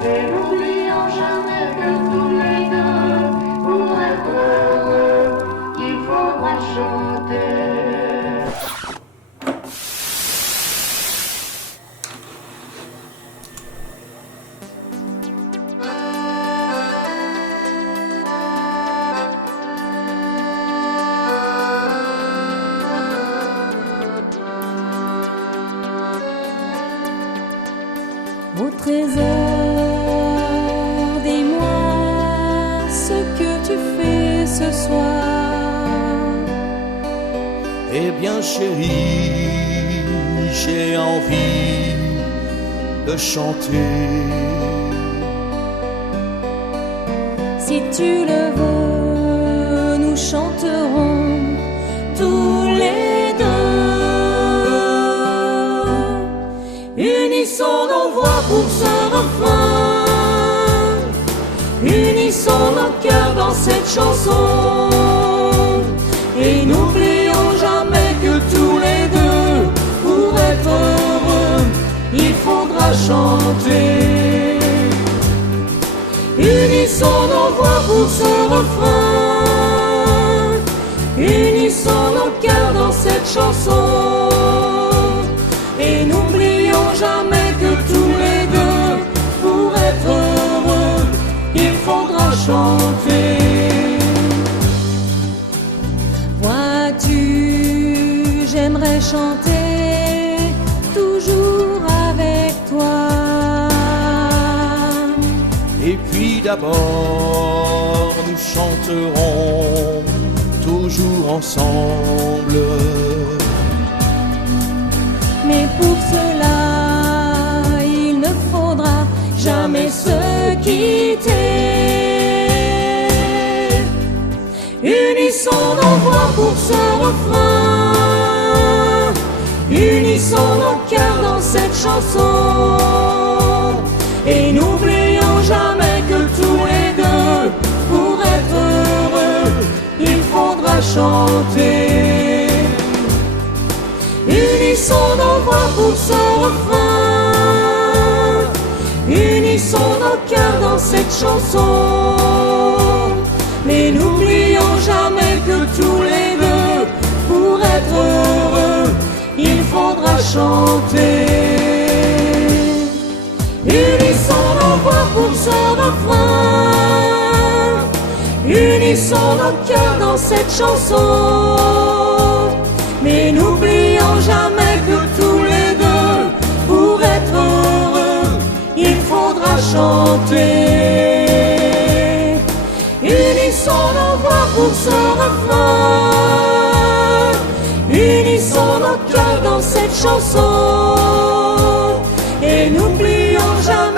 Et n'oublions jamais que tous les deux, pour être heureux, il faudra chanter. Au trésor, dis-moi ce que tu fais ce soir. Eh bien chérie, j'ai envie de chanter. Si tu le veux, nous chanterons tous les deux. Unissons nos voix pour ce refrain, unissons nos cœurs dans cette chanson. Et n'oublions jamais que tous les deux, pour être heureux, il faudra chanter. Unissons nos voix pour ce refrain, unissons nos cœurs dans cette chanson. Et n'oublions jamais que tous les deux, pour être heureux, il faudra chanter. Vois-tu, j'aimerais chanter toujours avec toi. Et puis d'abord, nous chanterons toujours ensemble. Mais pour cela, il ne faudra jamais se quitter. Unissons nos voix pour ce refrain, unissons nos cœurs dans cette chanson. Et n'oublions jamais que tous les deux, pour être heureux, il faudra chanter. Unissons nos voix pour ce refrain, unissons nos cœurs dans cette chanson. Mais n'oublions jamais que tous les deux, pour être heureux, il faudra chanter. Unissons nos voix pour ce refrain, unissons nos cœurs dans cette chanson. Mais n'oublions jamais que tous les deux, pour être heureux, il faudra chanter. Unissons nos voix pour ce refrain, unissons nos cœurs dans cette chanson. Et n'oublions jamais